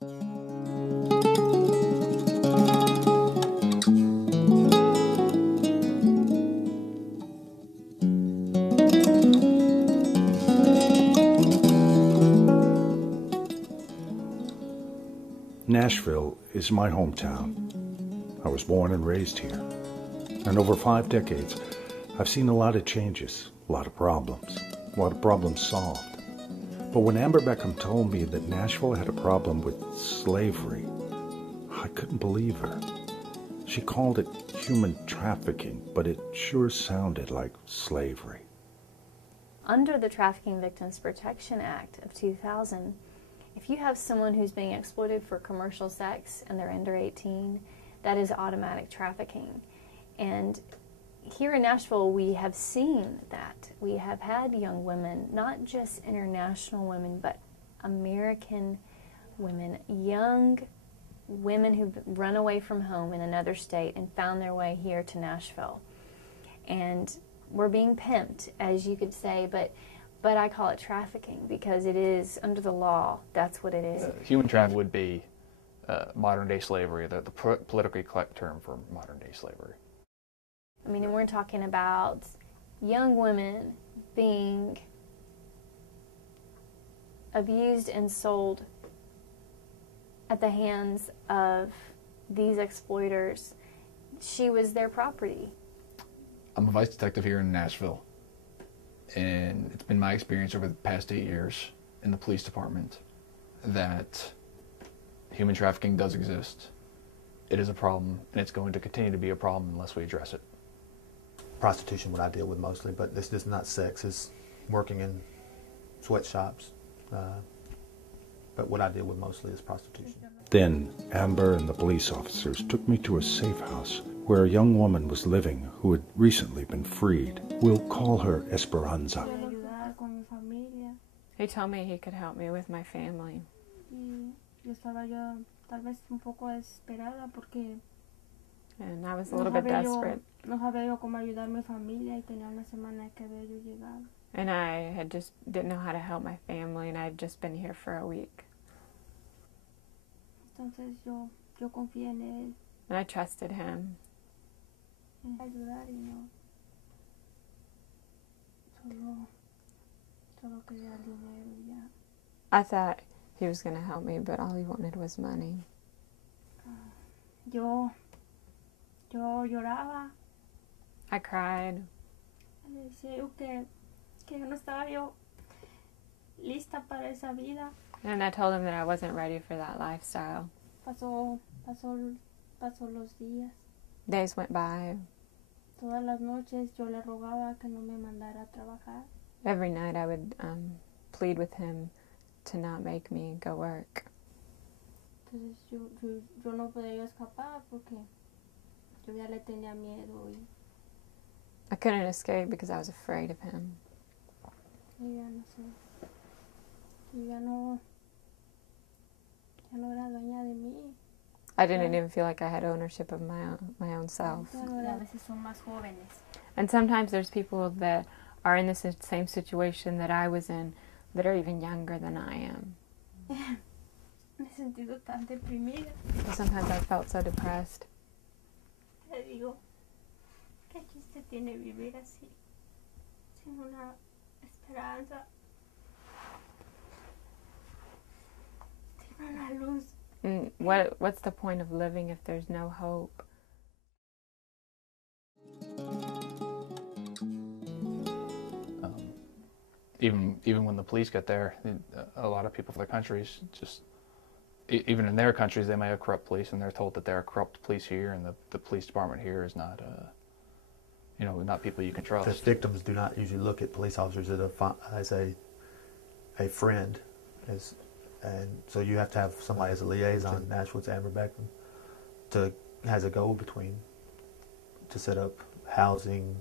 Nashville is my hometown. I was born and raised here. And over 5 decades, I've seen a lot of changes, a lot of problems solved. But when Amber Beckham told me that Nashville had a problem with slavery, I couldn't believe her. She called it human trafficking, but it sure sounded like slavery. Under the Trafficking Victims Protection Act of 2000, if you have someone who's being exploited for commercial sex and they're under 18, that is automatic trafficking. And here in Nashville, we have seen that. We have had young women, not just international women, but American women, young women who've run away from home in another state and found their way here to Nashville. And we're being pimped, as you could say, but I call it trafficking because it is, under the law, that's what it is. Human trafficking would be modern-day slavery, the politically correct term for modern-day slavery. I mean, and we're talking about young women being abused and sold at the hands of these exploiters. She was their property. I'm a vice detective here in Nashville, and it's been my experience over the past 8 years in the police department that human trafficking does exist. It is a problem, and it's going to continue to be a problem unless we address it. Prostitution, what I deal with mostly, but this is not sex. It's working in sweatshops. But what I deal with mostly is prostitution. Then Amber and the police officers took me to a safe house where a young woman was living who had recently been freed. We'll call her Esperanza. He told me he could help me with my family. And I was a little bit desperate. And I just didn't know how to help my family, and I'd just been here for a week. And I trusted him. I thought he was going to help me, but all he wanted was money. Yo lloraba. I cried. Le decía yo que yo no estaba yo lista para esa vida. And I told him that I wasn't ready for that lifestyle. Pasó los días. Days went by. Todas las noches yo le rogaba que no me mandara a trabajar. Every night I would plead with him to not make me go work. Entonces yo no podía escapar porque yo ya le tenía miedo. I couldn't escape because I was afraid of him. Ya no era dueña de mí. I didn't even feel like I had ownership of my own self. And sometimes there's people that are in the same situation that I was in that are even younger than I am. Me he sentido tan deprimida. So sometimes I felt so depressed. Le digo, ¿qué chiste tiene vivir así? Sin una esperanza. Sin una luz. What's the point of living if there's no hope? Even when the police get there, a lot of people from the countries just, even in their countries, they may have corrupt police, and they're told that there are corrupt police here, and the police department here is not, not people you can trust. The victims do not usually look at police officers as a friend, and so you have to have somebody as a liaison. Nashville's Amber Beckham has a go-between to set up housing,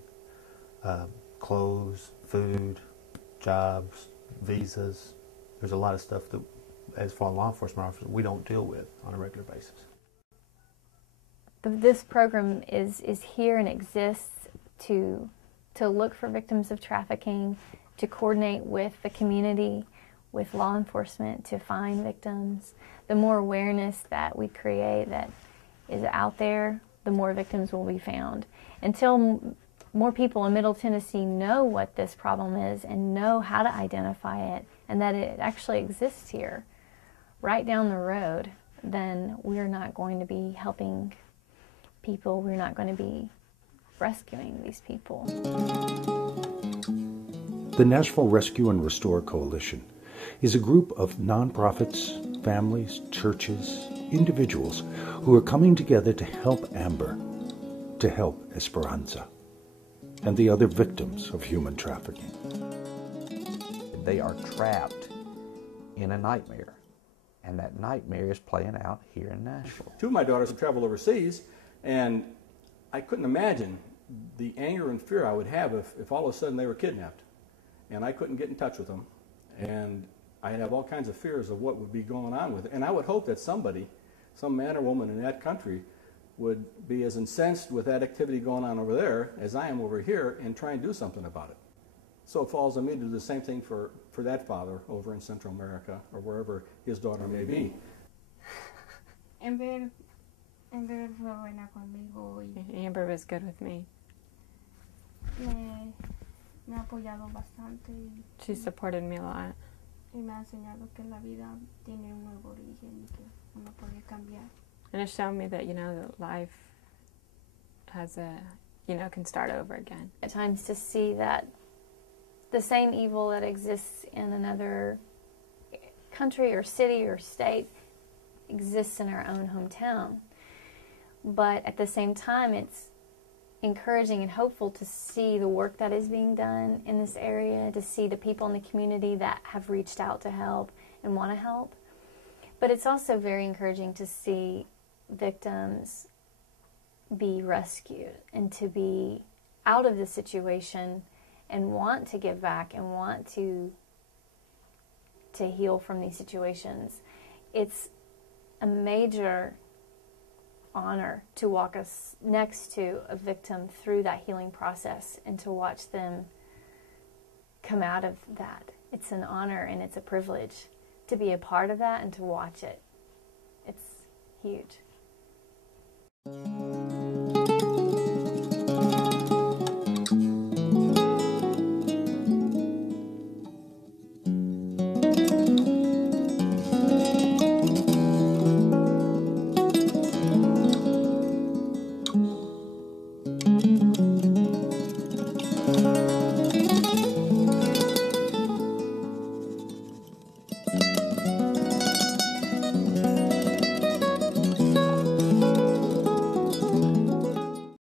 clothes, food, jobs, visas. There's a lot of stuff that, as for law enforcement officers, we don't deal with on a regular basis. This program is here and exists to look for victims of trafficking, to coordinate with the community, with law enforcement, to find victims. the more awareness that we create that is out there, the more victims will be found. Until more people in Middle Tennessee know what this problem is and know how to identify it and that it actually exists here, right down the road, then we're not going to be helping people. We're not going to be rescuing these people. The Nashville Rescue and Restore Coalition is a group of nonprofits, families, churches, individuals who are coming together to help Amber, to help Esperanza, and the other victims of human trafficking. They are trapped in a nightmare, and that nightmare is playing out here in Nashville. Two of my daughters have traveled overseas, and I couldn't imagine the anger and fear I would have if all of a sudden they were kidnapped, and I couldn't get in touch with them, and I'd have all kinds of fears of what would be going on with it. And I would hope that somebody, some man or woman in that country, would be as incensed with that activity going on over there as I am over here and try and do something about it. So it falls on me to do the same thing for that father over in Central America or wherever his daughter may be. Amber fue buena conmigo y Amber was good with me. me ha apoyado bastante She supported me a lot. y me ha enseñado que la vida tiene un nuevo origen y que uno puede cambiar. And it showed me that, that life has can start over again. At times to see that the same evil that exists in another country or city or state exists in our own hometown. But at the same time, it's encouraging and hopeful to see the work that is being done in this area, to see the people in the community that have reached out to help and want to help. But it's also very encouraging to see victims be rescued and to be out of the situation and want to give back and want to heal from these situations. It's a major honor to walk us next to a victim through that healing process and to watch them come out of that. It's an honor and it's a privilege to be a part of that and to watch it. It's huge.